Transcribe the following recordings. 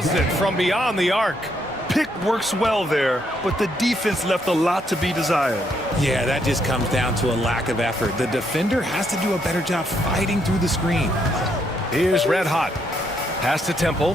nails it from beyond the arc. Pick works well there, but the defense left a lot to be desired. Yeah, that just comes down to a lack of effort. The defender has to do a better job fighting through the screen. Here's Red Hot. Pass to Temple.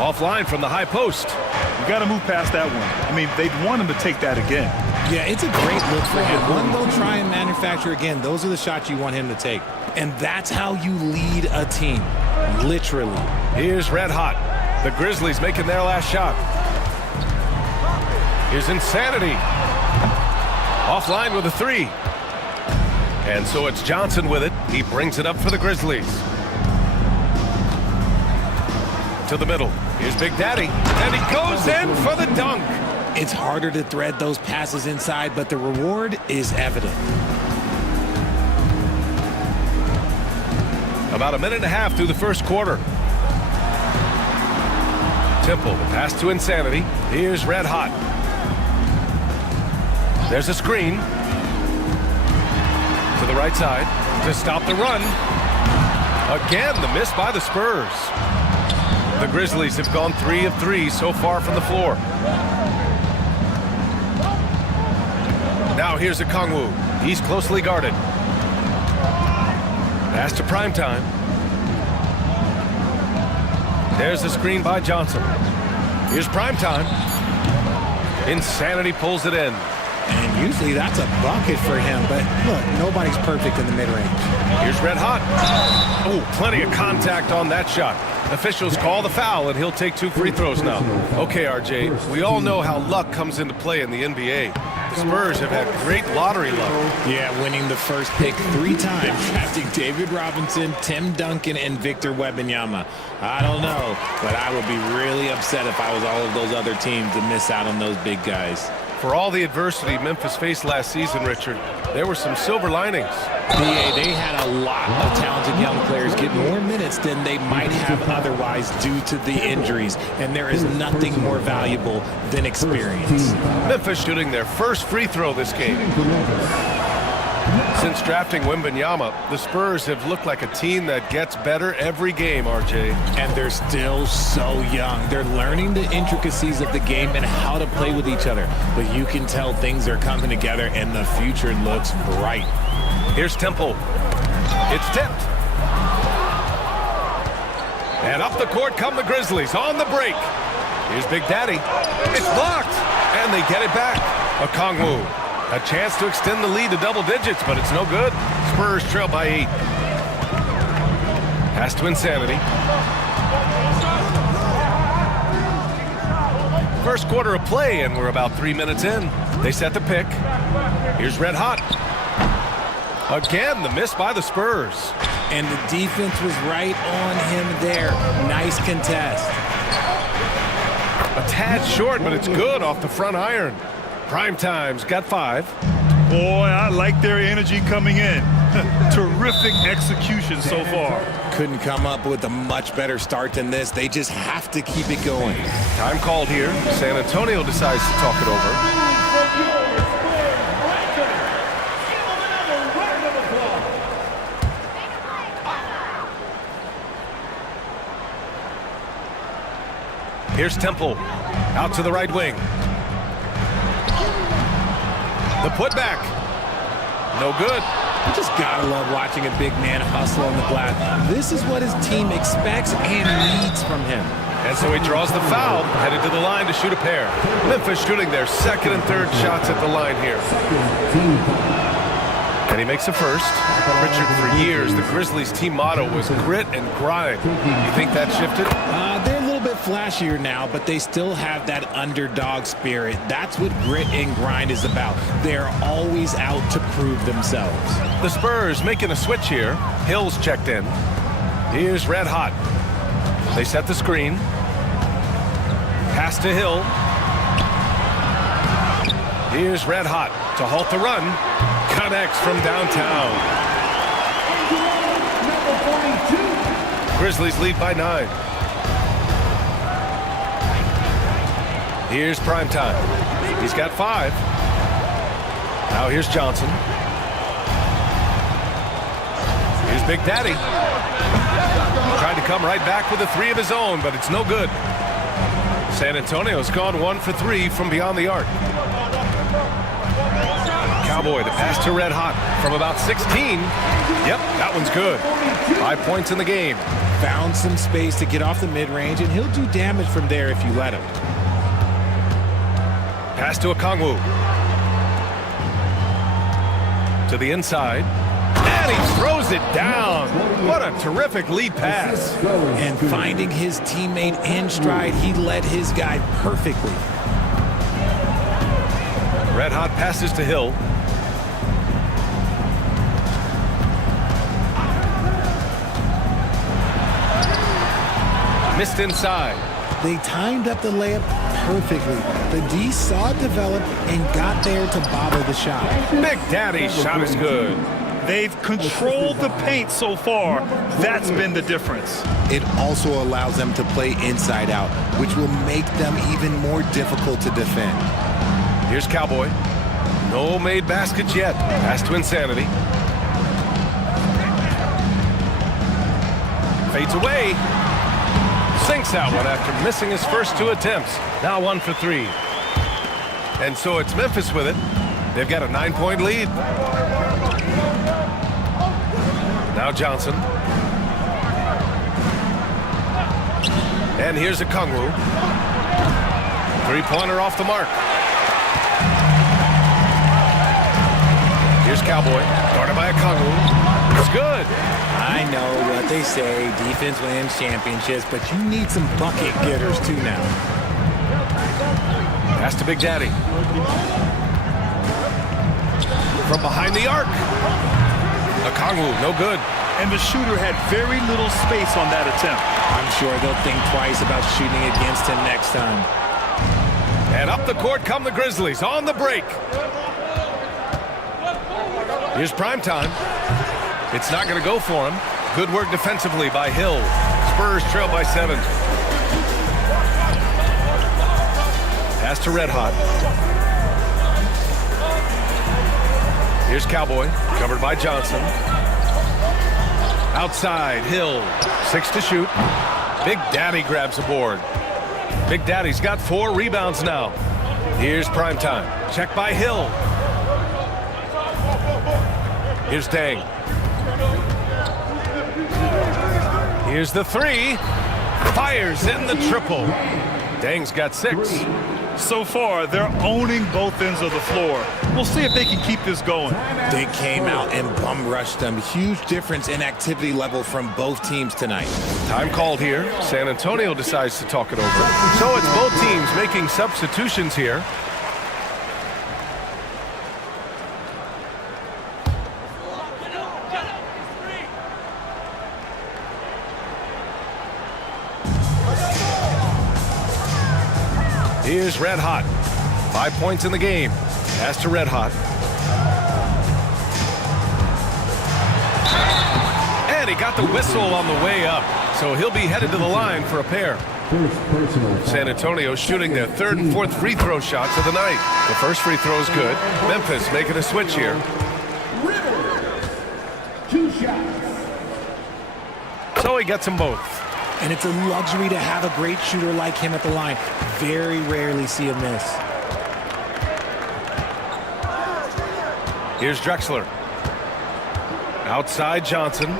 Offline from the high post. You got to move past that one. I mean, they'd want him to take that again. Yeah, it's a great look for him. One they'll try and manufacture again. Those are the shots you want him to take. And that's how you lead a team. Literally. Here's Red Hot. The Grizzlies making their last shot. Here's Insanity. Offline with a three. And so it's Johnson with it. He brings it up for the Grizzlies. To the middle. Here's Big Daddy. And he goes in for the dunk. It's harder to thread those passes inside, but the reward is evident. About a minute and a half through the first quarter. Temple, the pass to Insanity. Here's Red Hot. There's a screen. To the right side to stop the run. Again, the miss by the Spurs. The Grizzlies have gone 3 of 3 so far from the floor. Now here's a Kongwu. He's closely guarded. Pass to Primetime. There's a screen by Johnson. Here's Primetime. Insanity pulls it in. And usually that's a bucket for him, but look, nobody's perfect in the mid-range. Here's Red Hot. Oh, plenty of contact on that shot. Officials call the foul, and he'll take 2 free throws now. Okay, RJ, we all know how luck comes into play in the NBA. The Spurs have had great lottery luck. Yeah, winning the first pick 3 times, drafting David Robinson, Tim Duncan, and Victor Wembanyama. I don't know, but I would be really upset if I was all of those other teams to miss out on those big guys. For all the adversity Memphis faced last season, Richard, there were some silver linings. They had a lot of talented young players get more minutes than they might have otherwise due to the injuries, and there is nothing more valuable than experience. Memphis shooting their first free throw this game. Since drafting Wembanyama, the Spurs have looked like a team that gets better every game, RJ. And they're still so young. They're learning the intricacies of the game and how to play with each other. But you can tell things are coming together, and the future looks bright. Here's Temple. It's tipped. And up the court come the Grizzlies on the break. Here's Big Daddy. It's blocked. And they get it back. A Kongwu. A chance to extend the lead to double digits, but it's no good. Spurs trail by 8. Pass to Insanity. First quarter of play, and we're about 3 minutes in. They set the pick. Here's Red Hot. Again, the miss by the Spurs. And the defense was right on him there. Nice contest. A tad short, but it's good off the front iron. Primetime's got 5. Boy, I like their energy coming in. Terrific execution so far. Couldn't come up with a much better start than this. They just have to keep it going. Time called here. San Antonio decides to talk it over. Here's Temple. Out to the right wing. The putback. No good. You just gotta love watching a big man hustle on the glass. This is what his team expects and needs from him. And so he draws the foul, headed to the line to shoot a pair. Memphis shooting their second and third shots at the line here. And he makes a first. Richard, for years, the Grizzlies' team motto was grit and grind. You think that shifted? They're a little bit flashier now, but they still have that underdog spirit. That's what grit and grind is about. They're always out to prove themselves. The Spurs making a switch here. Hill's checked in. Here's Red Hot. They set the screen. Pass to Hill. Here's Red Hot to halt the run. Connects from downtown. Grizzlies lead by 9. Here's Primetime. He's got 5. Now here's Johnson. Here's Big Daddy. Tried to come right back with a three of his own, but it's no good. San Antonio's gone 1 for 3 from beyond the arc. Cowboy, the pass to Red Hot from about 16. Yep, that one's good. 5 points in the game. Found some space to get off the mid-range, and he'll do damage from there if you let him. Pass to Okongwu. To the inside. And he throws it down. What a terrific lead pass. And finding his teammate in stride, he led his guy perfectly. Red Hot passes to Hill. Missed inside. They timed up the layup perfectly. The D saw it develop and got there to bobble the shot. Big Daddy's shot is good. They've controlled the paint so far. That's been the difference. It also allows them to play inside out, which will make them even more difficult to defend. Here's Cowboy. No made baskets yet. Pass to Insanity. Fades away. Sinks that one after missing his first 2 attempts. Now 1 for 3. And so it's Memphis with it. They've got a 9-point lead. Now Johnson. And here's Okongwu. 3-pointer off the mark. Here's Cowboy. Guarded by Okongwu. It's good. I know what they say, defense wins championships, but you need some bucket getters too now. Pass to Big Daddy. From behind the arc. Okongwu, no good. And the shooter had very little space on that attempt. I'm sure they'll think twice about shooting against him next time. And up the court come the Grizzlies on the break. Here's primetime. It's not going to go for him. Good work defensively by Hill. Spurs trail by 7. Pass to Red Hot. Here's Cowboy, covered by Johnson. Outside, Hill, 6 to shoot. Big Daddy grabs the board. Big Daddy's got 4 rebounds now. Here's primetime. Check by Hill. Here's Dang. Here's the 3. Fires in the triple. Dang's got 6. So far, they're owning both ends of the floor. We'll see if they can keep this going. They came out and bum rushed them. Huge difference in activity level from both teams tonight. Time called here. San Antonio decides to talk it over. So it's both teams making substitutions here. Here's Red Hot. 5 points in the game. Pass to Red Hot. And he got the whistle on the way up. So he'll be headed to the line for a pair. San Antonio shooting their 3rd and 4th free throw shots of the night. The first free throw is good. Memphis making a switch here. 2 shots. So he gets them both. And it's a luxury to have a great shooter like him at the line. Very rarely see a miss. Here's Drexler. Outside Johnson.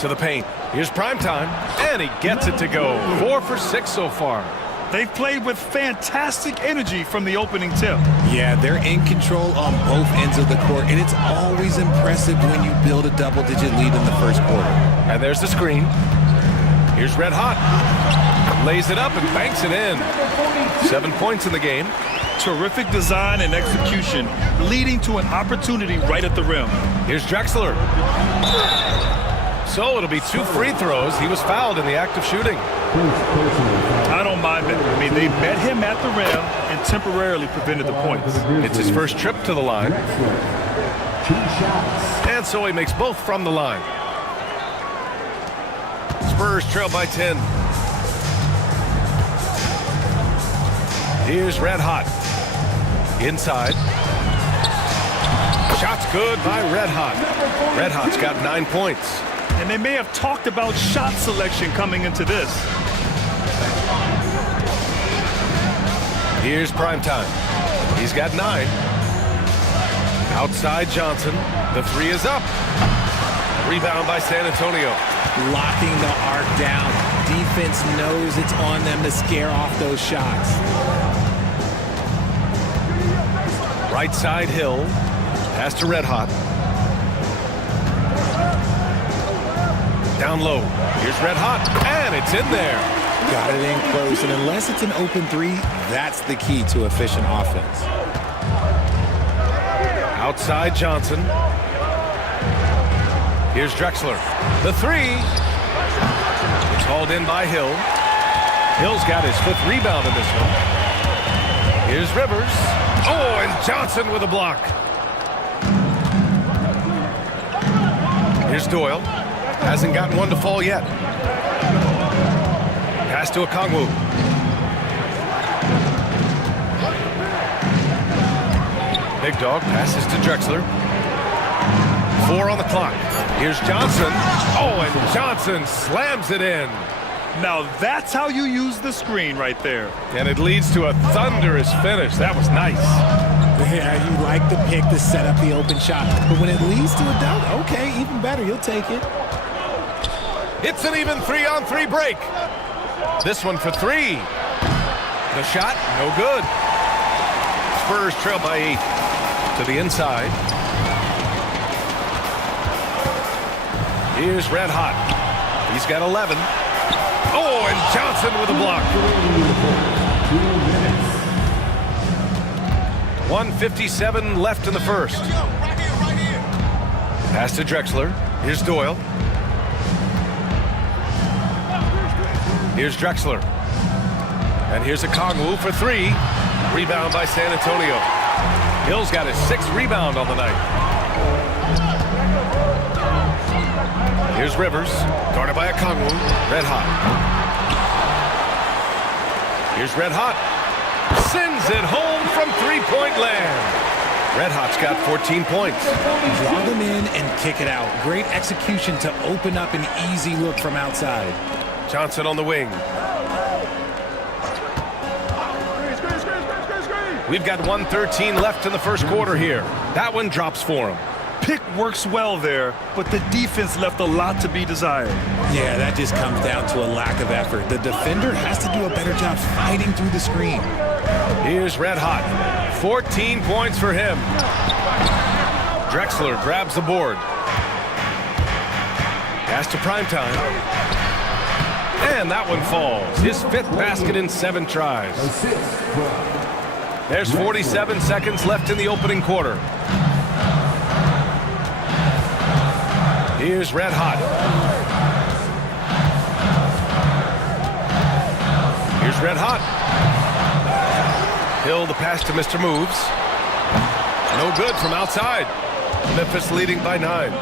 To the paint. Here's primetime. And he gets it to go. 4 for 6 so far. They've played with fantastic energy from the opening tip. Yeah, they're in control on both ends of the court, and it's always impressive when you build a double-digit lead in the first quarter. And there's the screen. Here's Red Hot. Lays it up and banks it in. 7 points in the game. Terrific design and execution, leading to an opportunity right at the rim. Here's Drexler. So it'll be 2 free throws. He was fouled in the act of shooting. I don't mind it. I mean, they met him at the rim and temporarily prevented the points. It's his first trip to the line. 2 shots. And so he makes both from the line. Spurs trail by 10. Here's Red Hot. Inside. Shot's good by Red Hot. Red Hot's got 9 points. And they may have talked about shot selection coming into this. Here's Primetime. He's got 9. Outside Johnson. The 3 is up. Rebound by San Antonio. Locking the arc down. Defense knows it's on them to scare off those shots. Right side Hill. Pass to Red Hot. Down low. Here's Red Hot. And it's in there. Got it in close. And unless it's an open 3, that's the key to efficient offense. Outside Johnson. Here's Drexler. The 3. It's hauled in by Hill. Hill's got his 5th rebound in this one. Here's Rivers. Oh, and Johnson with a block. Here's Doyle. Hasn't gotten one to fall yet. Pass to Okongwu. Big Dog passes to Drexler. 4 on the clock. Here's Johnson. Oh, and Johnson slams it in. Now that's how you use the screen right there. And it leads to a thunderous finish. That was nice. Yeah, you like the pick to set up the open shot. But when it leads to a dunk, okay, even better. You'll take it. It's an even 3-on-3 break. This one for 3. The shot, no good. Spurs trail by 8. To the inside. Here's Red Hot. He's got 11. Oh, and Johnson with a block. 1:57 left in the first. Pass to Drexler. Here's Doyle. Here's Drexler. And here's Okongwu for 3. Rebound by San Antonio. Hill's got his 6th rebound on the night. Here's Rivers. Guarded by Okongwu. Red Hot. Here's Red Hot. Sends it home from 3-point land. Red Hot's got 14 points. Draw them in and kick it out. Great execution to open up an easy look from outside. Johnson on the wing. We've got 1:13 left in the first quarter here. That one drops for him. Pick works well there, but the defense left a lot to be desired. Yeah, that just comes down to a lack of effort. The defender has to do a better job fighting through the screen. Here's Red Hot. 14 points for him. Drexler grabs the board. Pass to Primetime. And that one falls. His 5th basket in 7 tries. There's 47 seconds left in the opening quarter. Here's Red Hot. Here's Red Hot. Hill, the pass to Mr. Moves. No good from outside. Memphis leading by 9.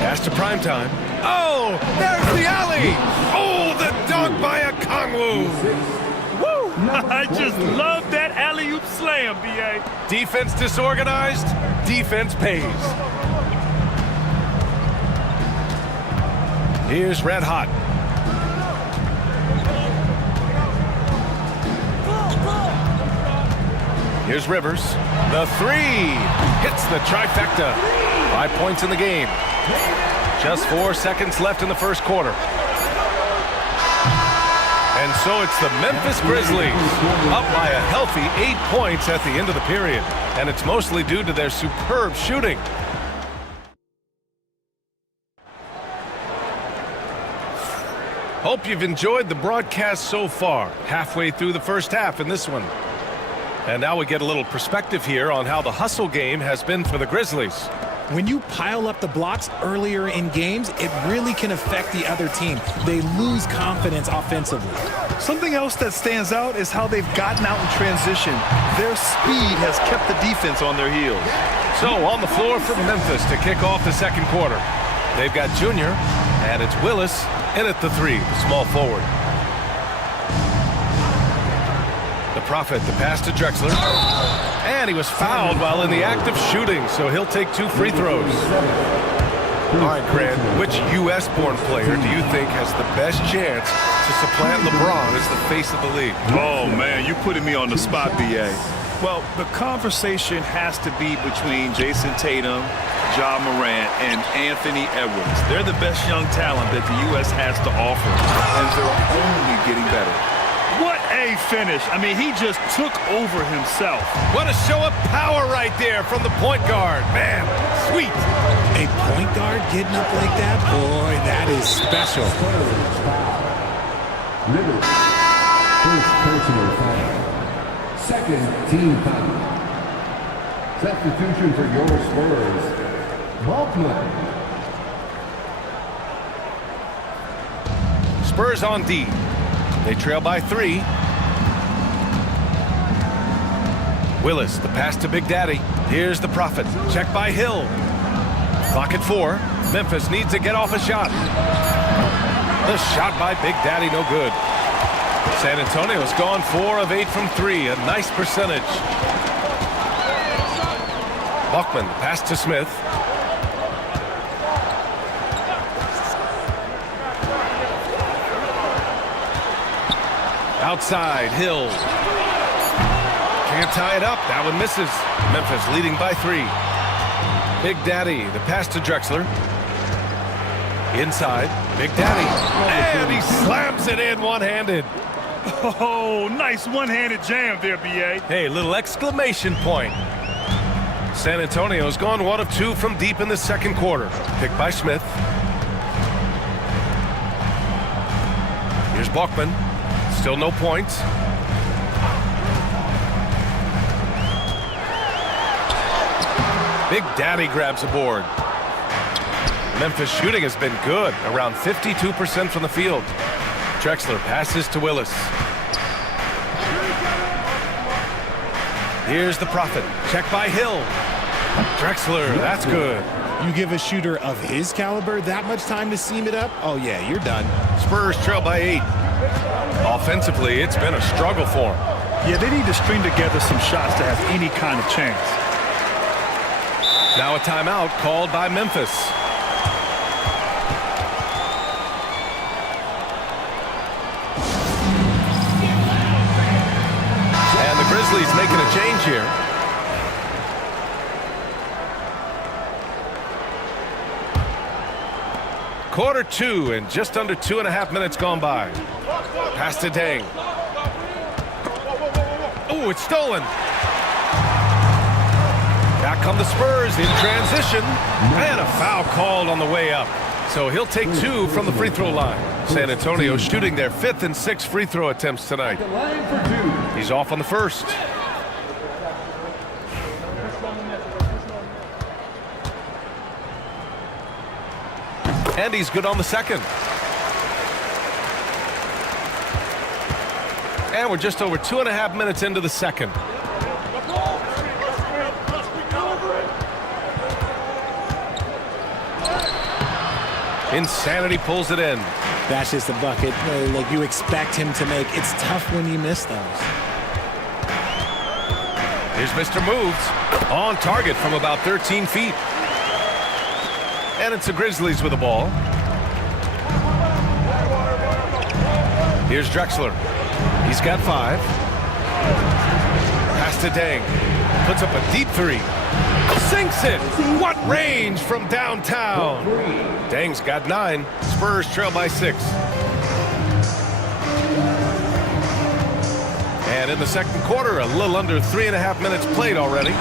Pass to Primetime. Oh, there's the alley. Oh, the dunk by Okongwu. Woo! I just love that alley-oop slam, B.A. Defense disorganized, defense pays. Here's Red Hot. Here's Rivers. The 3 hits the trifecta. 5 points in the game. Just 4 seconds left in the first quarter. And so it's the Memphis Grizzlies up by a healthy 8 points at the end of the period. And it's mostly due to their superb shooting. Hope you've enjoyed the broadcast so far. Halfway through the first half in this one. And now we get a little perspective here on how the hustle game has been for the Grizzlies. When you pile up the blocks earlier in games, it really can affect the other team. They lose confidence offensively. Something else that stands out is how they've gotten out in transition. Their speed has kept the defense on their heels. So on the floor for Memphis to kick off the second quarter. They've got Junior, and it's Willis in at the 3, the small forward. Prophet, the pass to Drexler. And he was fouled while in the act of shooting, so he'll take 2 free throws. All right, Grant, which U.S.-born player do you think has the best chance to supplant LeBron as the face of the league? Oh, man, you're putting me on the spot, B.A. Well, the conversation has to be between Jason Tatum, Ja Morant, and Anthony Edwards. They're the best young talent that the U.S. has to offer, and they're only getting better. What a finish. I mean, he just took over himself. What a show of power right there from the point guard. Man, sweet. A point guard getting up like that? Boy, that is special. Rivers. First personal foul. Second team foul. Substitution for your Spurs. Balkman. Spurs on D. They trail by 3. Willis, the pass to Big Daddy. Here's the Prophet. Check by Hill. Clock at 4. Memphis needs to get off a shot. The shot by Big Daddy, no good. San Antonio's gone 4 of 8 from 3. A nice percentage. Buckman, pass to Smith. Outside, Hill. Can't tie it up. That one misses. Memphis leading by 3. Big Daddy, the pass to Drexler. Inside, Big Daddy. And he slams it in one-handed. Oh, nice one-handed jam there, B.A. Hey, little exclamation point. San Antonio's gone 1 of 2 from deep in the second quarter. Picked by Smith. Here's Buckman. Still no points. Big Daddy grabs a board. Memphis shooting has been good, around 52% from the field. Drexler passes to Willis. Here's the Prophet. Check by Hill. Drexler, that's good. You give a shooter of his caliber that much time to seam it up? Oh, yeah, you're done. Spurs trail by 8. Offensively, it's been a struggle for them. Yeah, they need to string together some shots to have any kind of chance. Now a timeout called by Memphis. And the Grizzlies making a change here. Quarter 2 and just under 2.5 minutes gone by. Pass to Dang. Oh, it's stolen. Back come the Spurs in transition. And a foul called on the way up. So he'll take 2 from the free throw line. San Antonio shooting their 5th and 6th free throw attempts tonight. He's off on the first. And he's good on the second. And we're just over 2.5 minutes into the second. Insanity pulls it in. That's just a bucket like you expect him to make. It's tough when you miss those. Here's Mr. Moves. On target from about 13 feet. And it's the Grizzlies with the ball. Here's Drexler. He's got 5. Pass to Dang. Puts up a deep 3. Sinks it. What range from downtown. Dang's got 9. Spurs trail by 6. And in the second quarter, a little under 3.5 minutes played already.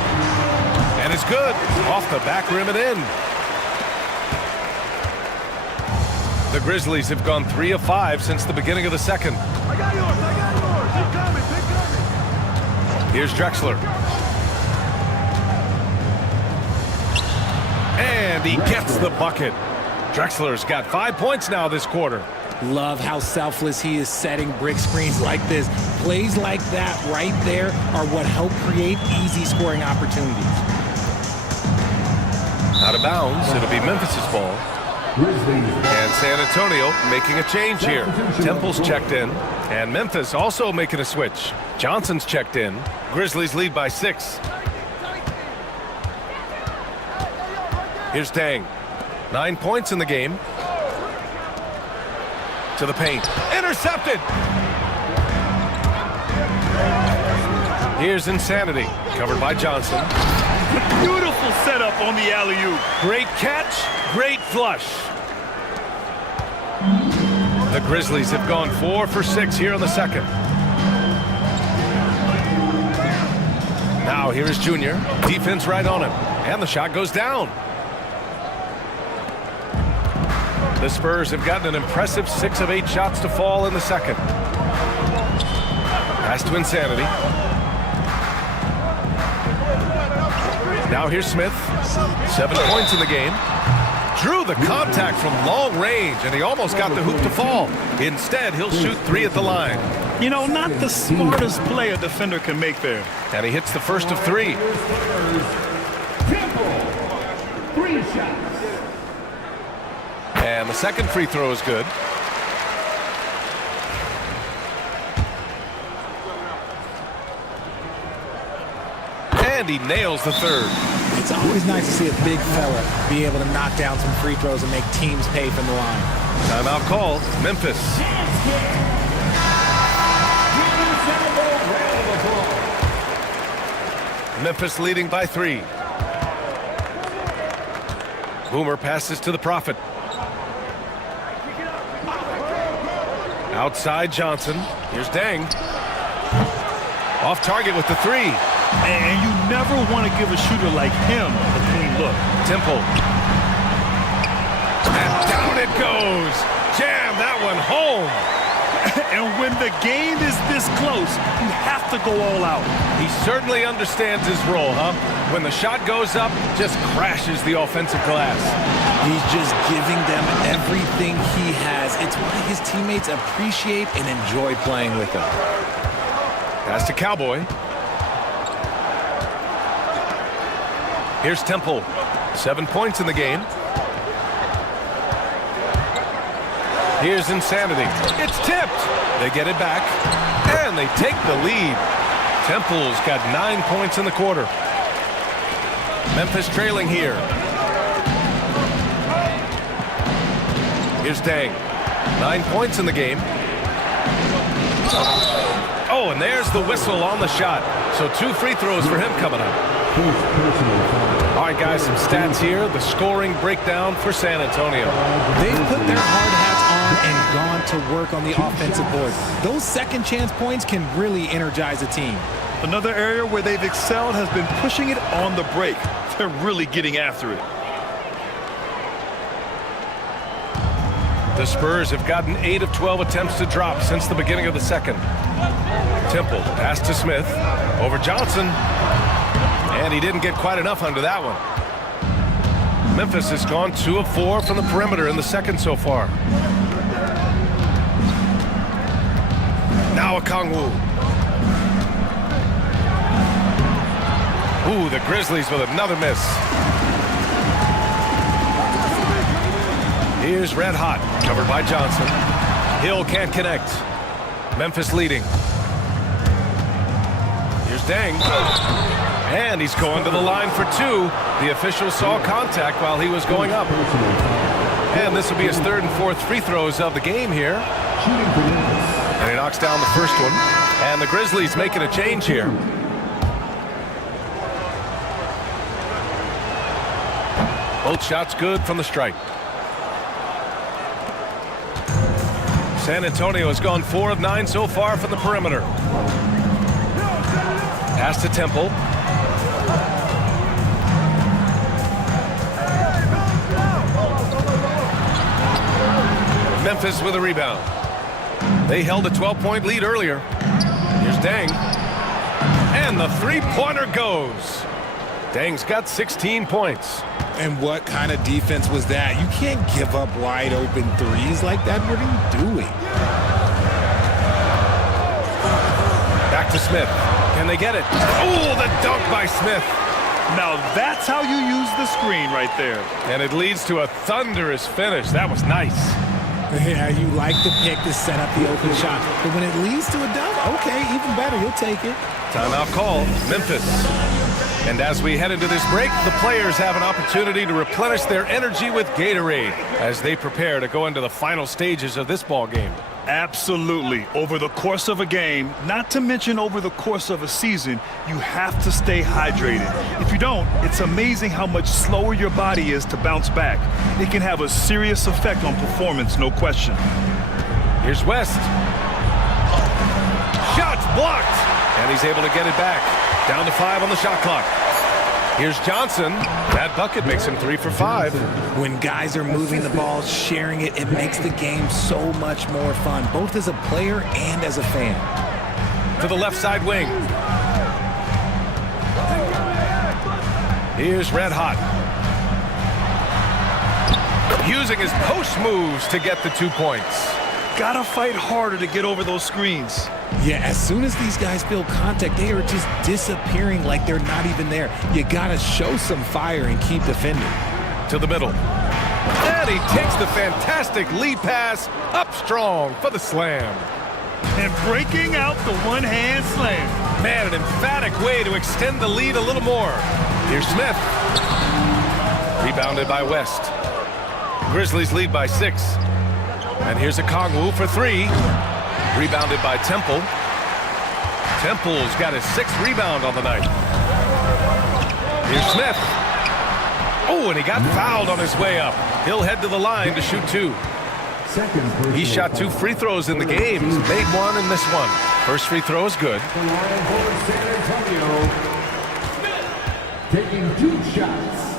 And it's good. Off the back rim and in. The Grizzlies have gone 3 of 5 since the beginning of the second. I got yours. Keep coming. Here's Drexler. And he gets the bucket. Drexler's got 5 points now this quarter. Love how selfless he is setting brick screens like this. Plays like that right there are what help create easy scoring opportunities. Out of bounds. It'll be Memphis's ball. Grizzlies. And San Antonio making a change here. Temple's checked in. And Memphis also making a switch. Johnson's checked in. Grizzlies lead by 6. Here's Dang. 9 points in the game. To the paint. Intercepted! Here's Insanity. Covered by Johnson. Beautiful setup on the alley-oop. Great catch, great flush. The Grizzlies have gone 4 for 6 here in the second. Now here is Junior. Defense right on him. And the shot goes down. The Spurs have gotten an impressive 6 of 8 shots to fall in the second. Pass to Insanity. Now here's Smith. 7 points in the game. Drew the contact from long range, and he almost got the hoop to fall. Instead, he'll shoot 3 at the line. You know, not the smartest play a defender can make there. And he hits the first of 3. Temple. 3 shots. And the second free throw is good. And he nails the third. It's always nice to see a big fella be able to knock down some free throws and make teams pay from the line. Timeout called. Memphis. Memphis leading by 3. Boomer passes to the Prophet. Outside Johnson. Here's Dang. Off target with the 3. And you never want to give a shooter like him a clean look. Temple. And down it goes. Jam that one home. And when the game is this close, you have to go all out. He certainly understands his role, huh? When the shot goes up, just crashes the offensive glass. He's just giving them everything he has. It's why his teammates appreciate and enjoy playing with him. Pass to Cowboy. Here's Temple. 7 points in the game. Here's Insanity. It's tipped. They get it back. And they take the lead. Temple's got 9 points in the quarter. Memphis trailing here. Here's Dang. 9 points in the game. Oh, and there's the whistle on the shot. So 2 free throws for him coming up. All right, guys, some stats here. The scoring breakdown for San Antonio. They've put their hard hats on and gone to work on the offensive board. Those second chance points can really energize a team. Another area where they've excelled has been pushing it on the break. They're really getting after it. The Spurs have gotten 8 of 12 attempts to drop since the beginning of the second. Temple pass to Smith over Johnson. And he didn't get quite enough under that one. Memphis has gone 2 of 4 from the perimeter in the second so far. Now Okongwu. Ooh, the Grizzlies with another miss. Here's Red Hot, covered by Johnson. Hill can't connect. Memphis leading. Here's Dang. And he's going to the line for 2. The official saw contact while he was going up. And this will be his 3rd and 4th free throws of the game here. And he knocks down the first one. And the Grizzlies making a change here. Both shots good from the stripe. San Antonio has gone 4 of 9 so far from the perimeter. Pass to Temple. Memphis with a rebound. They held a 12-point lead earlier. Here's Dang. And the three-pointer goes. Dang's got 16 points. And what kind of defense was that? You can't give up wide open threes like that. What are you doing? Back to Smith. Can they get it? Oh, the dunk by Smith. Now that's how you use the screen right there. And it leads to a thunderous finish. That was nice. Yeah, you like the pick to set up the open shot. But when it leads to a dunk, okay, even better. You'll take it. Timeout call, Memphis. And as we head into this break, the players have an opportunity to replenish their energy with Gatorade as they prepare to go into the final stages of this ball game. Absolutely. Over the course of a game, not to mention over the course of a season, you have to stay hydrated. If you don't, it's amazing how much slower your body is to bounce back. It can have a serious effect on performance, no question. Here's West. Shots blocked. And he's able to get it back. Down to 5 on the shot clock. Here's Johnson. That bucket makes him 3 for 5. When guys are moving the ball, sharing it, it makes the game so much more fun, both as a player and as a fan. To the left side wing. Here's Red Hot. Using his post moves to get the 2 points. Gotta fight harder to get over those screens. Yeah, as soon as these guys feel contact, they are just disappearing like they're not even there. You gotta show some fire and keep defending. To the middle. And he takes the fantastic lead pass up strong for the slam. And breaking out the one-hand slam. Man, an emphatic way to extend the lead a little more. Here's Smith. Rebounded by West. Grizzlies lead by 6. And here's a Kongwu for 3. Rebounded by Temple. Temple's got his 6th rebound on the night. Here's Smith. Oh, and he got fouled on his way up. He'll head to the line to shoot 2. He shot 2 free throws in the game. He's made 1 and missed 1. First free throw is good. Taking 2 shots.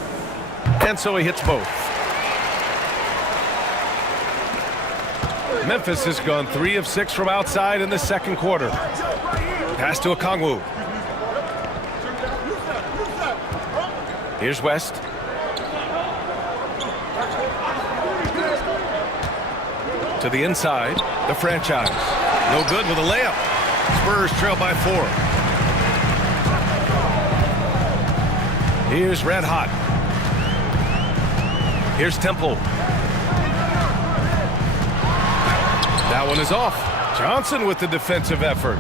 And so he hits both. Memphis has gone 3 of 6 from outside in the second quarter. Pass to Okongwu. Here's West. To the inside, the franchise. No good with a layup. Spurs trail by 4. Here's Red Hot. Here's Temple. That one is off. Johnson with the defensive effort.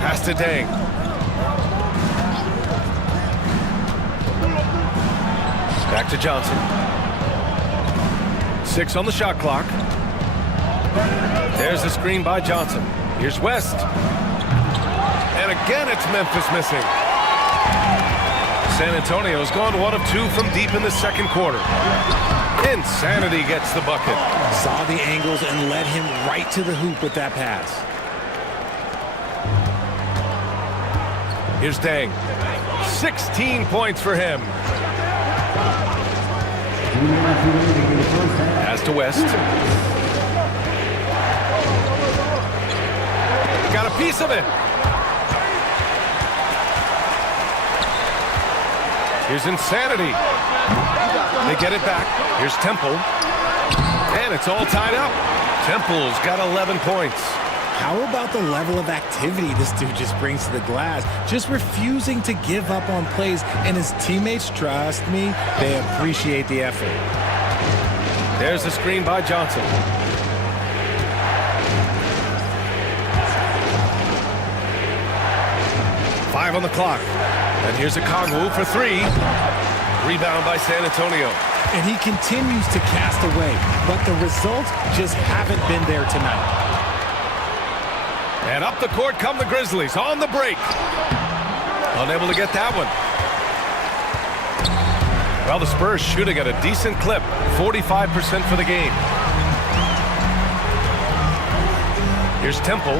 Pass to Dang. Back to Johnson. 6 on the shot clock. There's the screen by Johnson. Here's West. And again, it's Memphis missing. San Antonio's gone 1 of 2 from deep in the second quarter. Insanity gets the bucket. Saw the angles and led him right to the hoop with that pass. Here's Dang. 16 points for him. Pass to West. Got a piece of it. Here's Insanity. They get it back. Here's Temple. And it's all tied up. Temple's got 11 points. How about the level of activity this dude just brings to the glass? Just refusing to give up on plays, and his teammates, trust me, they appreciate the effort. There's the screen by Johnson. Five on the clock. And here's a Kongwu for 3. Rebound by San Antonio. And he continues to cast away, but the results just haven't been there tonight. And up the court come the Grizzlies on the break. Unable to get that one. Well, the Spurs shooting at a decent clip, 45% for the game. Here's Temple.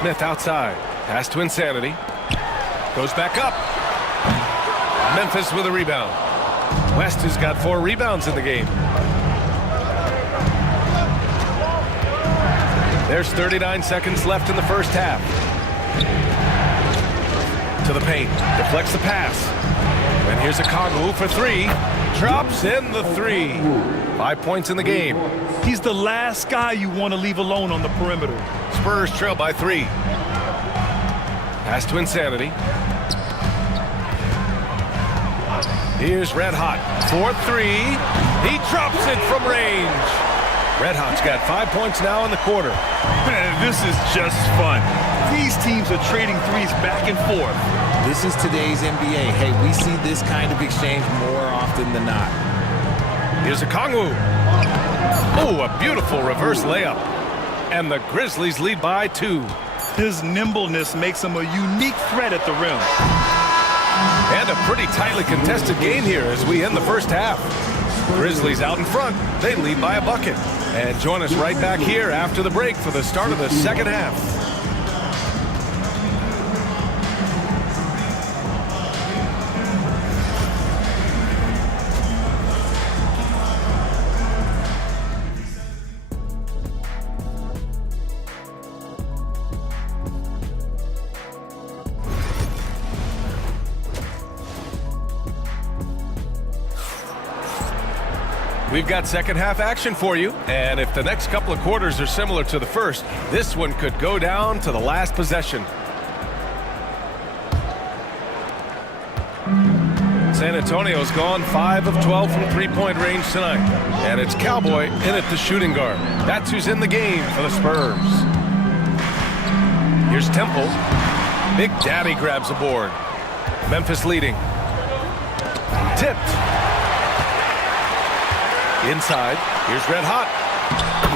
Smith outside. Pass to Insanity. Goes back up. Memphis with a rebound. West has got 4 rebounds in the game. There's 39 seconds left in the first half. To the paint. Deflects the pass. And here's a Kongwu for three. Drops in the three. 5 points in the game. He's the last guy you want to leave alone on the perimeter. Spurs trail by 3. Pass to Insanity. Here's Red Hot for 3. He drops it from range. Red Hot's got 5 points now in the quarter. Man, this is just fun. These teams are trading threes back and forth. This is today's NBA. Hey, we see this kind of exchange more often than not. Here's a Kongwu. Oh, a beautiful reverse layup. And the Grizzlies lead by 2. His nimbleness makes him a unique threat at the rim. And a pretty tightly contested game here as we end the first half. Grizzlies out in front. They lead by a bucket. And join us right back here after the break for the start of the second half. We've got second half action for you, and if the next couple of quarters are similar to the first, this one could go down to the last possession. San Antonio's gone 5 of 12 from three-point range tonight, and it's Cowboy in at the shooting guard. That's who's in the game for the Spurs. Here's Temple. Big Daddy grabs a board. Memphis leading. Tipped. Inside, here's Red Hot.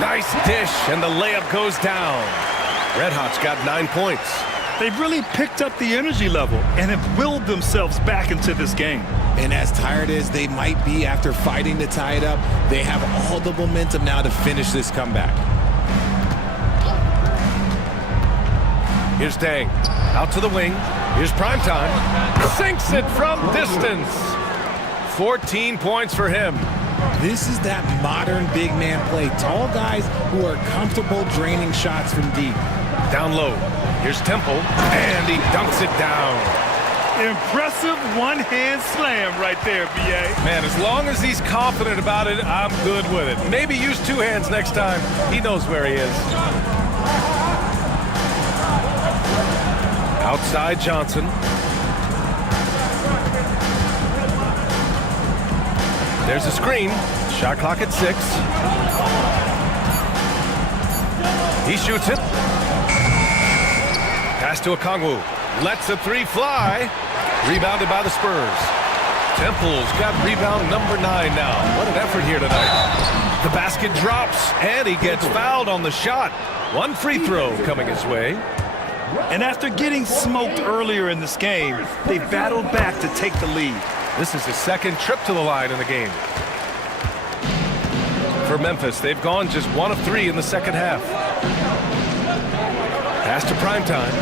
Nice dish, and the layup goes down. Red Hot's got 9 points. They've really picked up the energy level and have willed themselves back into this game. And as tired as they might be after fighting to tie it up, they have all the momentum now to finish this comeback. Here's Dang. Out to the wing. Here's Primetime. Sinks it from distance. 14 points for him. This is that modern big man play. Tall guys who are comfortable draining shots from deep. Down low. Here's Temple, and he dunks it down. Impressive one-hand slam right there, B.A. Man, as long as he's confident about it, I'm good with it. Maybe use 2 hands next time. He knows where he is. Outside Johnson. There's a screen. Shot clock at 6. He shoots it. Pass to a Kongwu. Lets the 3 fly. Rebounded by the Spurs. Temple's got rebound number 9 now. What an effort here tonight. The basket drops, and he gets fouled on the shot. 1 free throw coming his way. And after getting smoked earlier in this game, they battled back to take the lead. This is his second trip to the line in the game. For Memphis, they've gone just 1 of 3 in the second half. Pass to Primetime.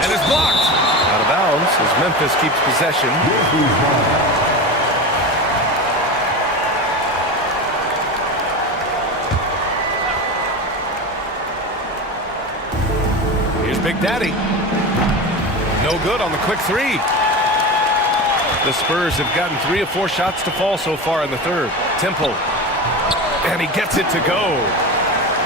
And it's blocked. Out of bounds as Memphis keeps possession. Here's Big Daddy. No good on the quick 3. The Spurs have gotten 3 of 4 shots to fall so far in the third. Temple. And he gets it to go.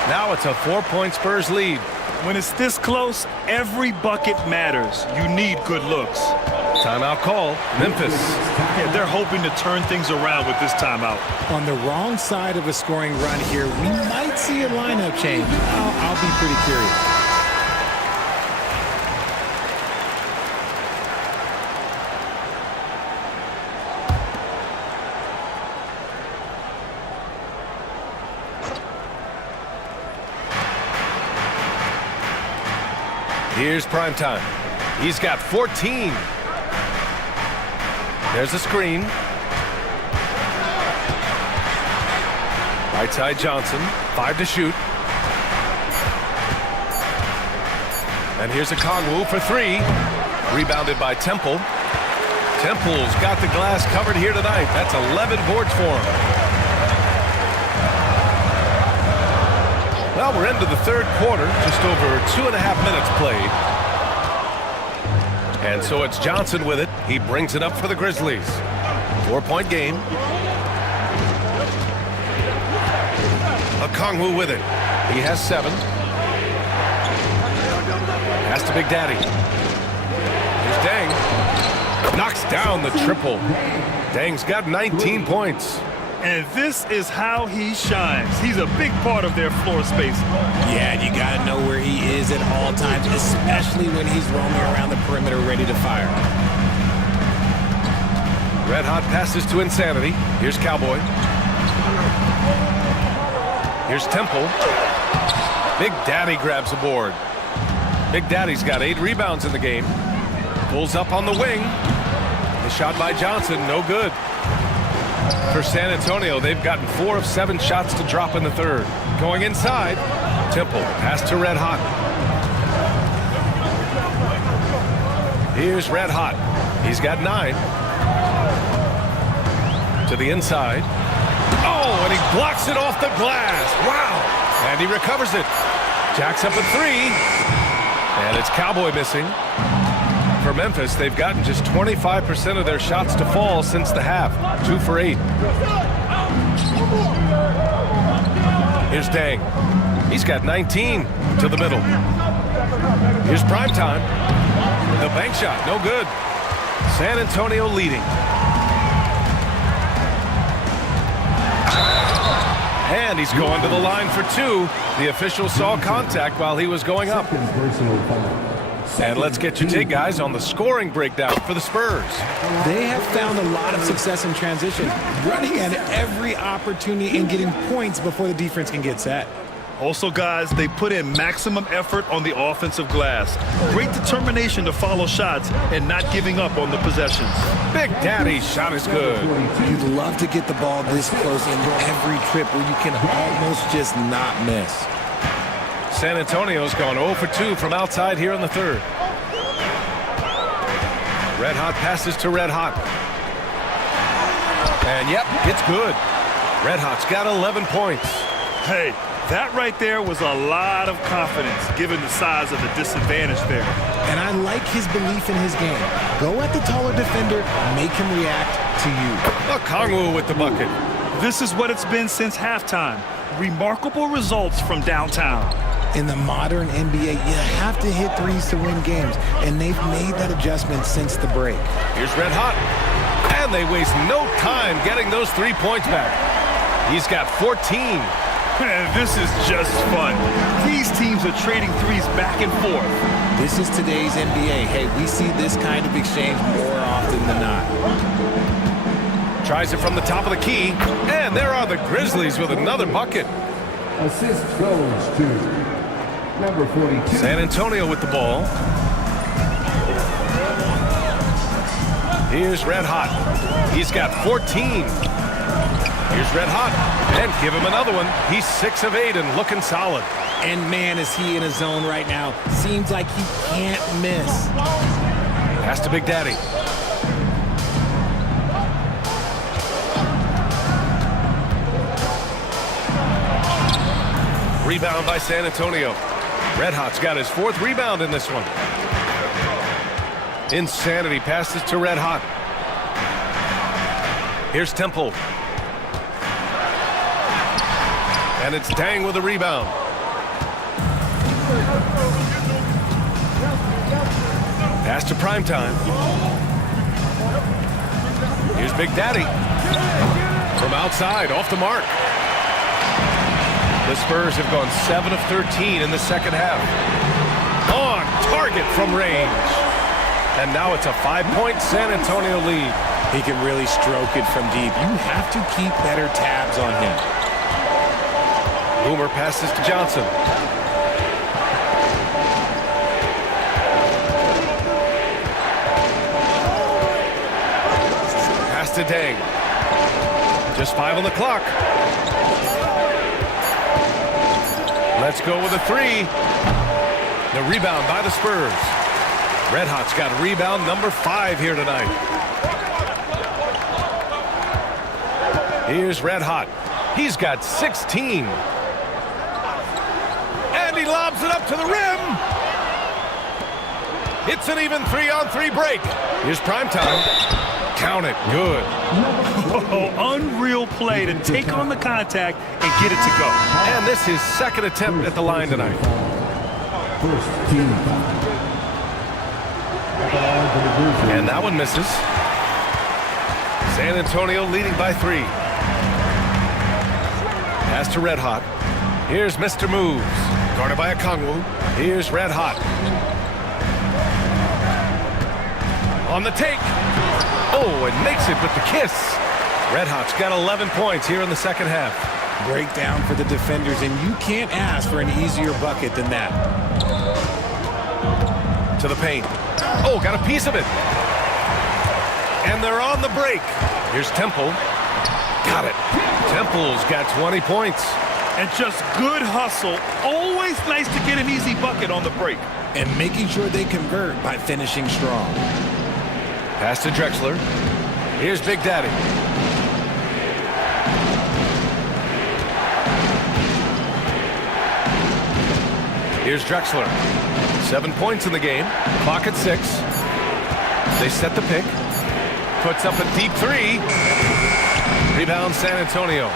Now it's a 4-point Spurs lead. When it's this close, every bucket matters. You need good looks. Timeout call. Memphis. Yeah, they're hoping to turn things around with this timeout. On the wrong side of a scoring run here, we might see a lineup change. I'll be pretty curious. Here's Primetime. He's got 14. There's a screen. Right side Johnson. 5 to shoot. And here's a Kongwu for 3. Rebounded by Temple. Temple's got the glass covered here tonight. That's 11 boards for him. Well, we're into the third quarter, just over 2.5 minutes played. And so it's Johnson with it. He brings it up for the Grizzlies. 4-point game. Okongwu with it. He has 7. Pass to Big Daddy. Here's Deng. Knocks down the triple. Deng's got 19 points. And this is how he shines. He's a big part of their floor space. Yeah, and you got to know where he is at all times, especially when he's roaming around the perimeter ready to fire. Red Hot passes to Insanity. Here's Cowboy. Here's Temple. Big Daddy grabs the board. Big Daddy's got 8 rebounds in the game. Pulls up on the wing. The shot by Johnson, no good. For San Antonio, they've gotten 4 of 7 shots to drop in the third. Going inside, Temple, pass to Red Hot. Here's Red Hot. He's got 9. To the inside. Oh, and he blocks it off the glass. Wow. And he recovers it. Jacks up at 3. And it's Cowboy missing. For Memphis, they've gotten just 25% of their shots to fall since the half. 2 for 8. Here's Deng. He's got 19 to the middle. Here's Primetime. The bank shot, no good. San Antonio leading. And he's going to the line for 2. The official saw contact while he was going up. And let's get your take, guys, on the scoring breakdown for the Spurs. They have found a lot of success in transition, running at every opportunity and getting points before the defense can get set. Also, guys, they put in maximum effort on the offensive glass. Great determination to follow shots and not giving up on the possessions. Big Daddy's shot is good. You'd love to get the ball this close in every trip where you can almost just not miss. San Antonio's gone 0 for 2 from outside here in the third. Red Hot passes to Red Hot. And yep, it's good. Red Hot's got 11 points. Hey, that right there was a lot of confidence given the size of the disadvantage there. And I like his belief in his game. Go at the taller defender, make him react to you. Okongwu with the bucket. This is what it's been since halftime. Remarkable results from downtown. In the modern NBA, you have to hit threes to win games, and they've made that adjustment since the break. Here's Red Hot. And they waste no time getting those 3 points back. He's got 14. Man, this is just fun. These teams are trading threes back and forth. This is today's NBA. Hey, we see this kind of exchange more often than not. Tries it from the top of the key. And there are the Grizzlies with another bucket. Assist goes to number 42. San Antonio with the ball. Here's Red Hot. He's got 14. Here's Red Hot. And give him another one. He's 6 of 8 and looking solid. And man, is he in a zone right now. Seems like he can't miss. Pass to Big Daddy. Rebound by San Antonio. Red Hot's got his 4th rebound in this one. Insanity passes to Red Hot. Here's Temple. And it's Deng with a rebound. Pass to Primetime. Here's Big Daddy. From outside, off the mark. The Spurs have gone 7 of 13 in the second half. On target from range. And now it's a 5-point San Antonio lead. He can really stroke it from deep. You have to keep better tabs on him. Boomer passes to Johnson. Pass to Deng. Just 5 on the clock. Let's go with a 3. The rebound by the Spurs. Red Hot's got rebound number 5 here tonight. Here's Red Hot. He's got 16. lobs it up to the rim. It's an even 3-on-3 break. Here's prime time. Count it. Good. Oh, unreal play to take on the contact and get it to go. And this is his second attempt at the line tonight. First team foul. And that one misses. San Antonio leading by 3. Pass to Red Hot. Here's Mr. Moves. Guarded by Okongwu. Here's Red Hot. On the take. Oh, and makes it with the kiss. Red Hot's got 11 points here in the second half. Breakdown for the defenders, and you can't ask for an easier bucket than that. To the paint. Oh, got a piece of it. And they're on the break. Here's Temple. Got it. Temple's got 20 points. And just good hustle. Always nice to get an easy bucket on the break. And making sure they convert by finishing strong. Pass to Drexler. Here's Big Daddy. Here's Drexler. 7 points in the game. Clock at 6. They set the pick. Puts up a deep 3. Rebound San Antonio.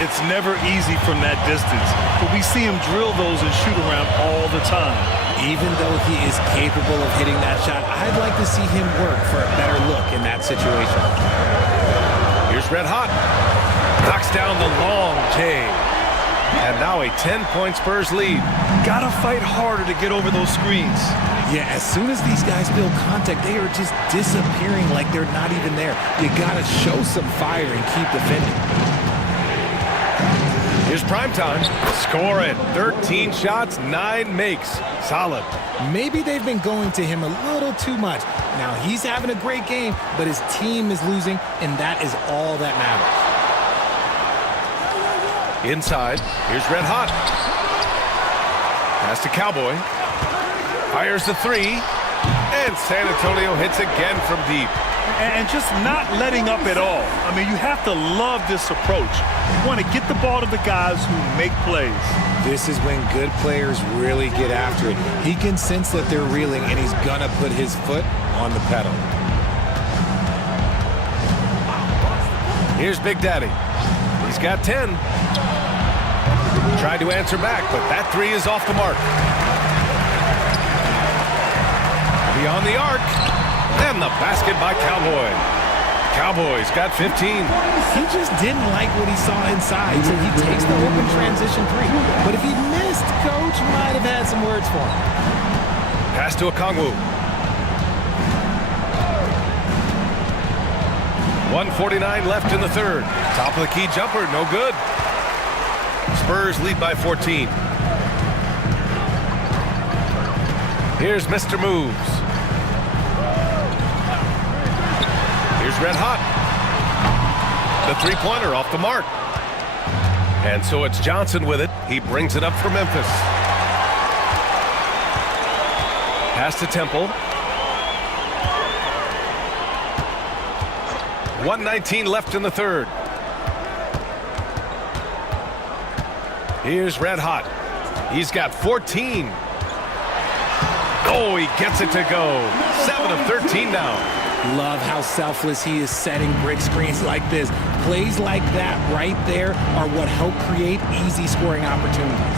It's never easy from that distance, but we see him drill those and shoot around all the time. Even though he is capable of hitting that shot, I'd like to see him work for a better look in that situation. Here's Red Hot. Knocks down the long J. And now a 10-point Spurs lead. Gotta fight harder to get over those screens. Yeah, as soon as these guys feel contact, they are just disappearing like they're not even there. You gotta show some fire and keep defending. Here's primetime. Score it. 13 shots, 9 makes. Solid. Maybe they've been going to him a little too much. Now, he's having a great game, but his team is losing, and that is all that matters. Inside. Here's Red Hot. Pass to Cowboy. Fires the 3. And San Antonio hits again from deep. And just not letting up at all. I mean, you have to love this approach. You want to get the ball to the guys who make plays. This is when good players really get after it. He can sense that they're reeling, and he's going to put his foot on the pedal. Here's Big Daddy. He's got 10. Tried to answer back, but that 3 is off the mark. Beyond the arc. And the basket by Cowboy. Cowboy's got 15. He just didn't like what he saw inside, so he takes the open transition 3. But if he missed, Coach might have had some words for him. Pass to Okongwu. 1:49 left in the third. Top of the key jumper, no good. Spurs lead by 14. Here's Mr. Moves. Here's Red Hot. The three-pointer off the mark. And so it's Johnson with it. He brings it up for Memphis. Pass to Temple. 1:19 left in the third. Here's Red Hot. He's got 14. Oh, he gets it to go. 7 of 13 now. Love how selfless he is setting brick screens like this. Plays like that right there are what help create easy scoring opportunities.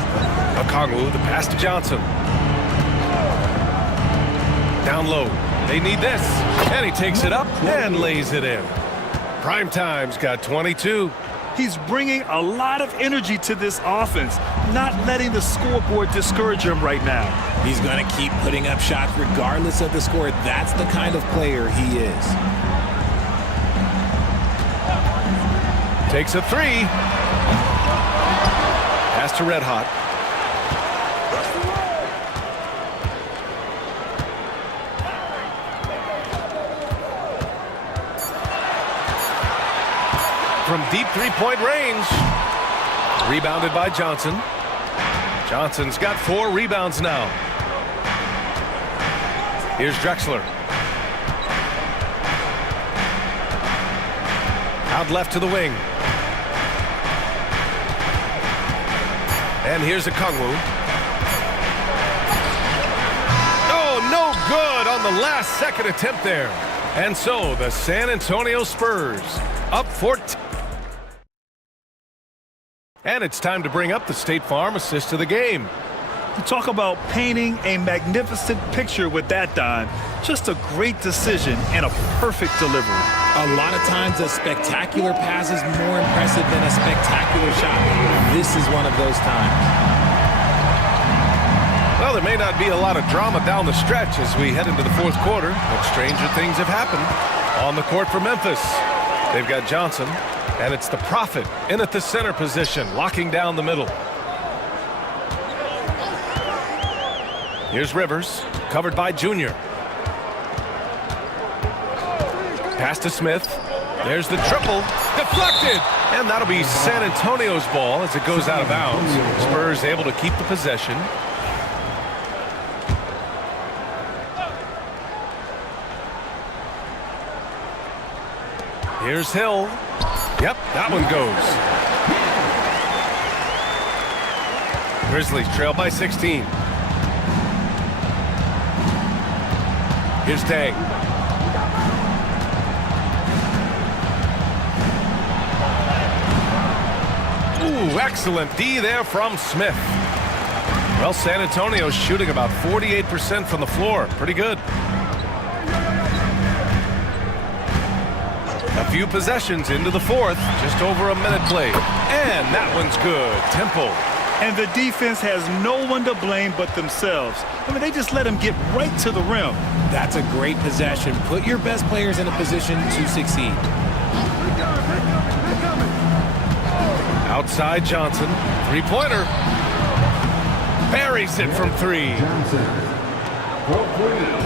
Okongwu, the pass to Johnson. Down low. They need this. And he takes it up and lays it in. Primetime's got 22. He's bringing a lot of energy to this offense, not letting the scoreboard discourage him right now. He's going to keep putting up shots regardless of the score. That's the kind of player he is. Takes a 3. Pass to Red Hot. From deep three-point range. Rebounded by Johnson. Johnson's got 4 rebounds now. Here's Drexler. Out left to the wing. And here's Okongwu. good on the last second attempt there. And so the San Antonio Spurs up 14. And it's time to bring up the State Farm assist of the game. You talk about painting a magnificent picture with that, Don. Just a great decision and a perfect delivery. A lot of times a spectacular pass is more impressive than a spectacular shot. This is one of those times. Well, there may not be a lot of drama down the stretch as we head into the fourth quarter, but stranger things have happened on the court for Memphis. They've got Johnson, and it's the Prophet in at the center position, locking down the middle. Here's Rivers, covered by Junior. Pass to Smith. There's the triple, deflected, and that'll be San Antonio's ball as it goes out of bounds. Spurs able to keep the possession. Here's Hill. Yep, that one goes. Grizzlies trail by 16. Here's Dang. Ooh, excellent D there from Smith. Well, San Antonio's shooting about 48% from the floor. Pretty good. A few possessions into the fourth, just over a minute played. And that one's good. Temple. And the defense has no one to blame but themselves. I mean, they just let him get right to the rim. That's a great possession. Put your best players in a position to succeed. Outside Johnson. Three-pointer. Buries it from three.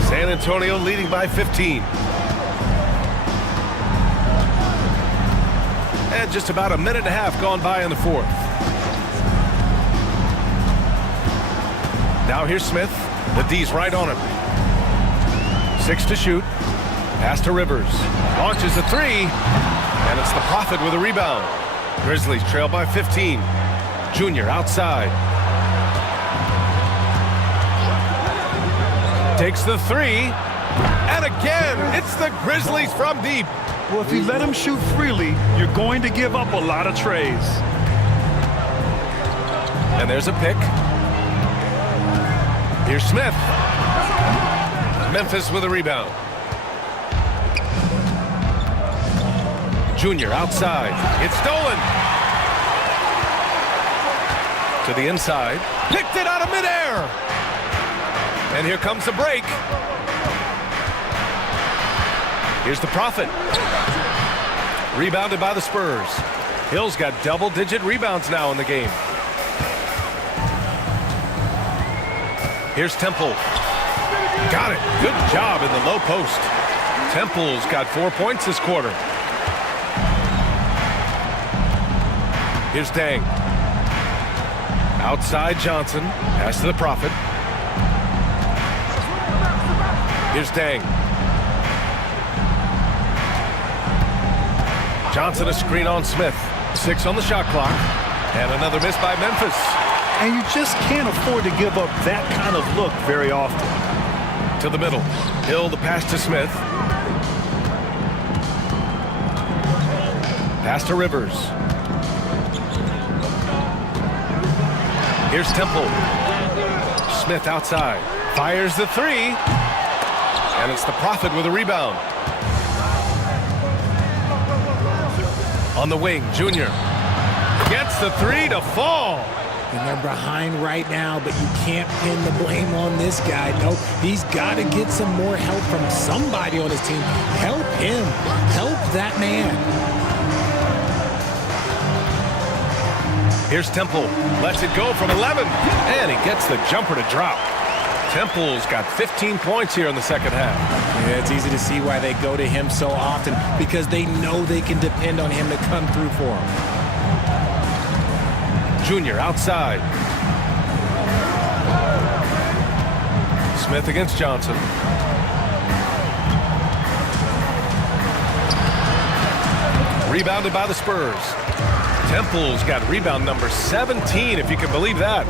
San Antonio leading by 15. And just about a minute and a half gone by in the fourth. Now here's Smith. The D's right on him. 6 to shoot. Pass to Rivers. Launches a three. And it's the Prophet with a rebound. Grizzlies trail by 15. Junior outside. Takes the three. And again, it's the Grizzlies from deep. Well, if you let him shoot freely, you're going to give up a lot of trays. And there's a pick. Here's Smith. Memphis with a rebound. Junior outside. It's stolen. To the inside. Picked it out of midair. And here comes the break. Here's the Prophet. Rebounded by the Spurs. Hill's got double-digit rebounds now in the game. Here's Temple. Got it. Good job in the low post. Temple's got 4 points this quarter. Here's Dang. Outside Johnson. Pass to the Prophet. Here's Dang. Johnson a screen on Smith. 6 on the shot clock. And another miss by Memphis. And you just can't afford to give up that kind of look very often. To the middle. Hill the pass to Smith. Pass to Rivers. Here's Temple. Smith outside. Fires the three. And it's the Prophet with a rebound. On the wing, Junior. Gets the three to fall. And they're behind right now, but you can't pin the blame on this guy. No, he's got to get some more help from somebody on his team. Help him. Help that man. Here's Temple. Lets it go from 11. And he gets the jumper to drop. Temple's got 15 points here in the second half. Yeah, it's easy to see why they go to him so often, because they know they can depend on him to come through for them. Junior outside. Smith against Johnson. Rebounded by the Spurs. Temple's got rebound number 17, if you can believe that.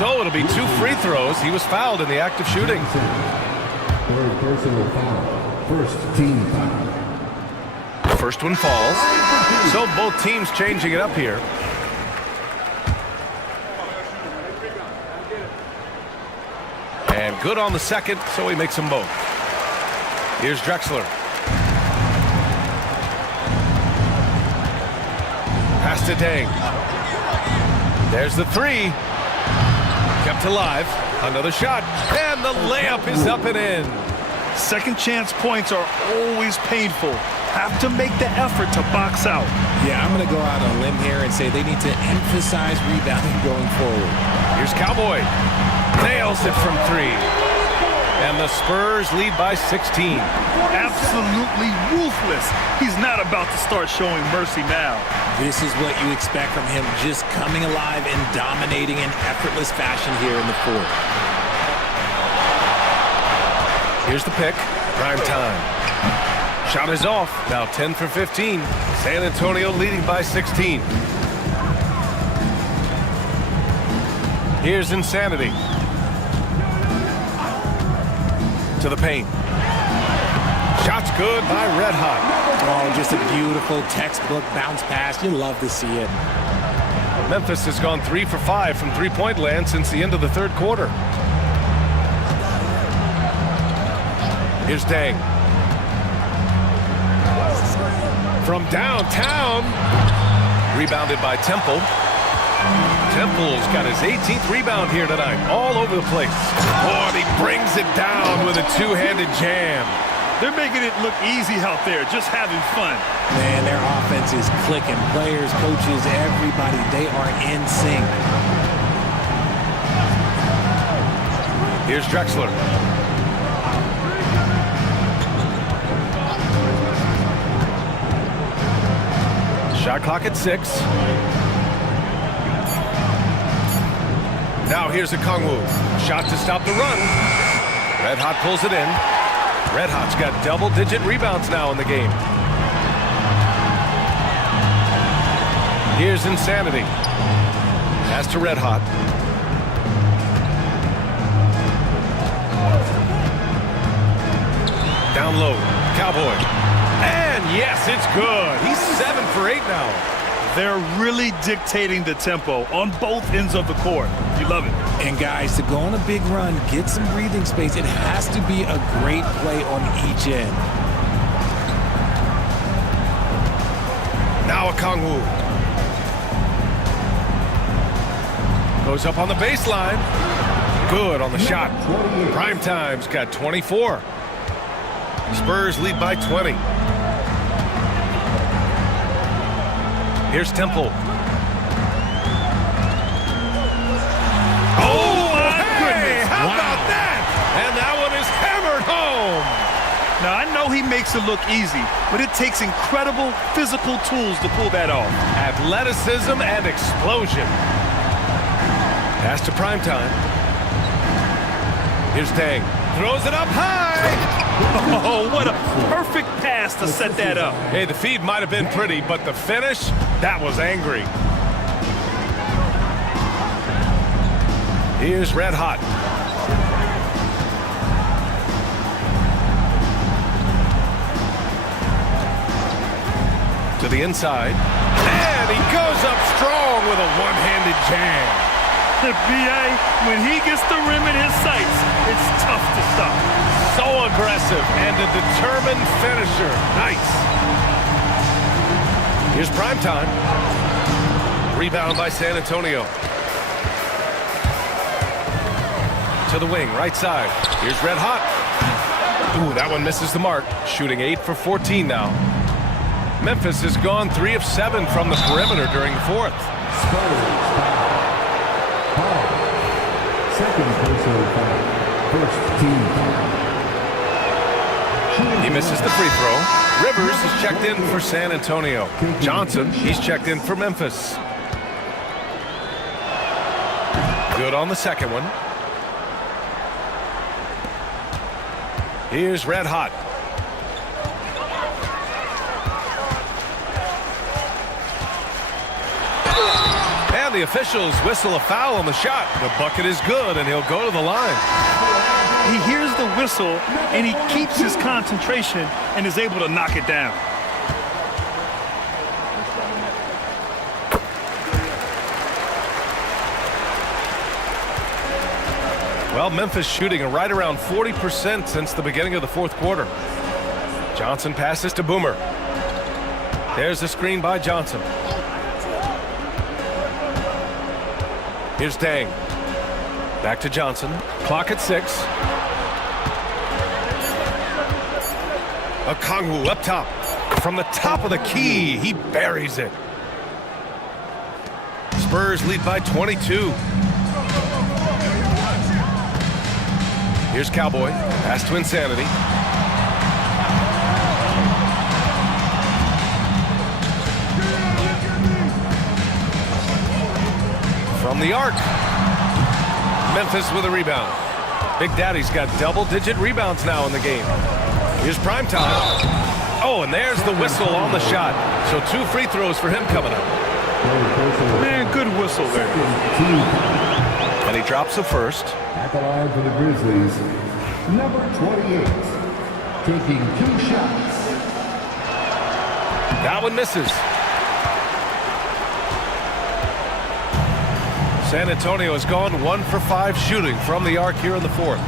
So it'll be 2 free throws. He was fouled in the act of shooting. Third personal foul. First team foul. First one falls. So both teams changing it up here. And good on the second, so he makes them both. Here's Drexler. Pass to Dang. There's the 3. Kept alive. Another shot. And the layup is up and in. Second chance points are always painful. Have to make the effort to box out. Yeah, I'm going to go out on a limb here and say they need to emphasize rebounding going forward. Here's Cowboy. Nails it from 3. And the Spurs lead by 16. Absolutely ruthless. He's not about to start showing mercy now. This is what you expect from him, just coming alive and dominating in effortless fashion here in the fourth. Here's the pick. Prime time. Shot is off. Now 10 for 15. San Antonio leading by 16. Here's Insanity. To the paint. Shot's good by Red Hot. Oh, just a beautiful textbook bounce pass. You love to see it. Memphis has gone 3 for 5 from three-point land since the end of the third quarter. Here's Dang. From downtown. Rebounded by Temple. Temple's got his 18th rebound here tonight. All over the place. Oh, and he brings it down with a two-handed jam. They're making it look easy out there, just having fun. Man, their offense is clicking. Players, coaches, everybody, they are in sync. Here's Drexler. Shot clock at 6. Now here's a Kongwu. Shot to stop the run. Red Hot pulls it in. Red Hot's got double-digit rebounds now in the game. Here's Insanity. Pass to Red Hot. Down low. Cowboy. And yes, it's good. He's 7 for 8 now. They're really dictating the tempo on both ends of the court. You love it. And guys, to go on a big run, get some breathing space, it has to be a great play on each end. Now a Kongwu. Goes up on the baseline. Good on the shot. Primetime's got 24. Spurs lead by 20. Here's Temple. Oh, my goodness. How about that? And that one is hammered home. Now, I know he makes it look easy, but it takes incredible physical tools to pull that off. Athleticism and explosion. Pass to Primetime. Here's Dang. Throws it up high. Oh, what a perfect pass to set that up. Hey, the feed might have been pretty, but the finish, that was angry. Here's Red Hot. To the inside. And he goes up strong with a one-handed jam. The BA, when he gets the rim in his sights, it's tough to stop. So aggressive and a determined finisher. Nice. Here's Primetime. Rebound by San Antonio. To the wing, right side. Here's Red Hot. Ooh, that one misses the mark. Shooting 8 for 14 now. Memphis has gone 3 of 7 from the perimeter during the fourth. Second personal foul. First team foul. He misses the free throw. Rivers is checked in for San Antonio. Johnson, he's checked in for Memphis. Good on the second one. Here's Red Hot. And the officials whistle a foul on the shot. The bucket is good, and he'll go to the line. He hears the whistle, and he keeps his concentration and is able to knock it down. Well, Memphis shooting right around 40% since the beginning of the fourth quarter. Johnson passes to Boomer. There's the screen by Johnson. Here's Dang. Back to Johnson. Clock at 6. Okongwu up top. From the top of the key, he buries it. Spurs lead by 22. Here's Cowboy. Pass to Insanity. From the arc. Memphis with a rebound. Big Daddy's got double-digit rebounds now in the game. Here's prime time. Oh, and there's the whistle on the shot. So 2 free throws for him coming up. Man, good whistle there. And he drops the first. At the line for the Grizzlies, number 28, taking 2 shots. That one misses. San Antonio has gone 1 for 5 shooting from the arc here in the fourth.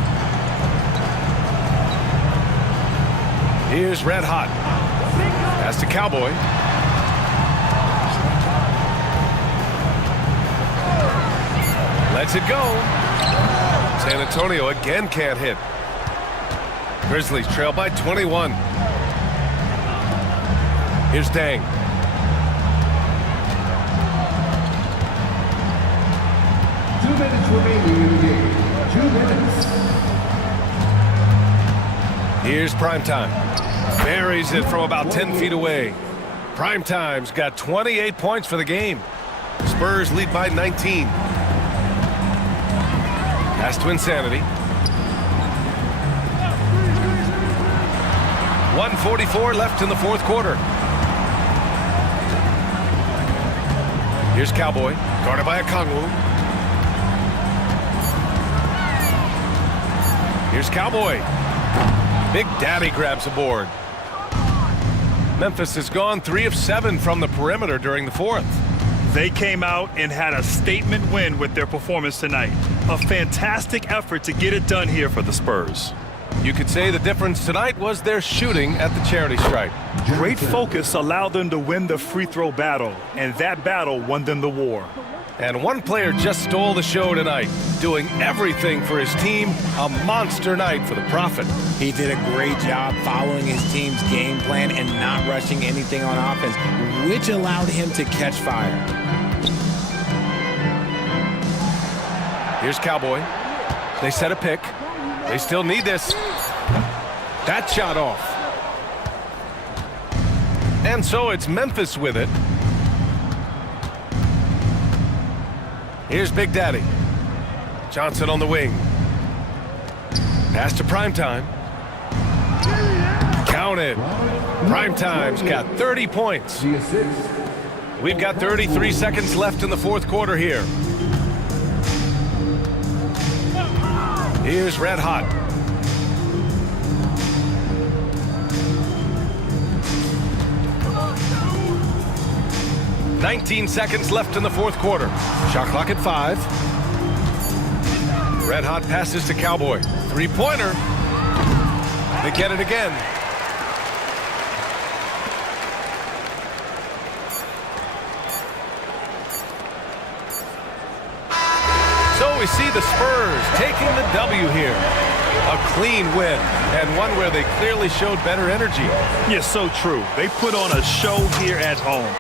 Here's Red Hot. Pass to Cowboy. Lets it go. San Antonio again can't hit. Grizzlies trail by 21. Here's Dang. Remaining in the game. 2 minutes. Here's Primetime. Buries it from about 10 feet away. Primetime's got 28 points for the game. Spurs lead by 19. Pass to Insanity. 1:44 left in the fourth quarter. Here's Cowboy. Guarded by Okongwu. Here's Cowboy. Big Daddy grabs a board. Memphis has gone 3 of 7 from the perimeter during the fourth. They came out and had a statement win with their performance tonight. A fantastic effort to get it done here for the Spurs. You could say the difference tonight was their shooting at the charity stripe. Great focus allowed them to win the free throw battle, and that battle won them the war. And one player just stole the show tonight, doing everything for his team. A monster night for the Prophet. He did a great job following his team's game plan and not rushing anything on offense, which allowed him to catch fire. Here's Cowboy. They set a pick. They still need this. That shot off. And so it's Memphis with it. Here's Big Daddy. Johnson on the wing. Pass to Primetime. Counted. Primetime's got 30 points. The assist. We've got 33 seconds left in the fourth quarter here. Here's Red Hot. "19 seconds left in the fourth quarter. Shot clock at 5. Red Hot passes to Cowboy. 3-pointer. They get it again. So we see the Spurs taking the W here. A clean win, and one where they clearly showed better energy. Yes, so true. They put on a show here at home.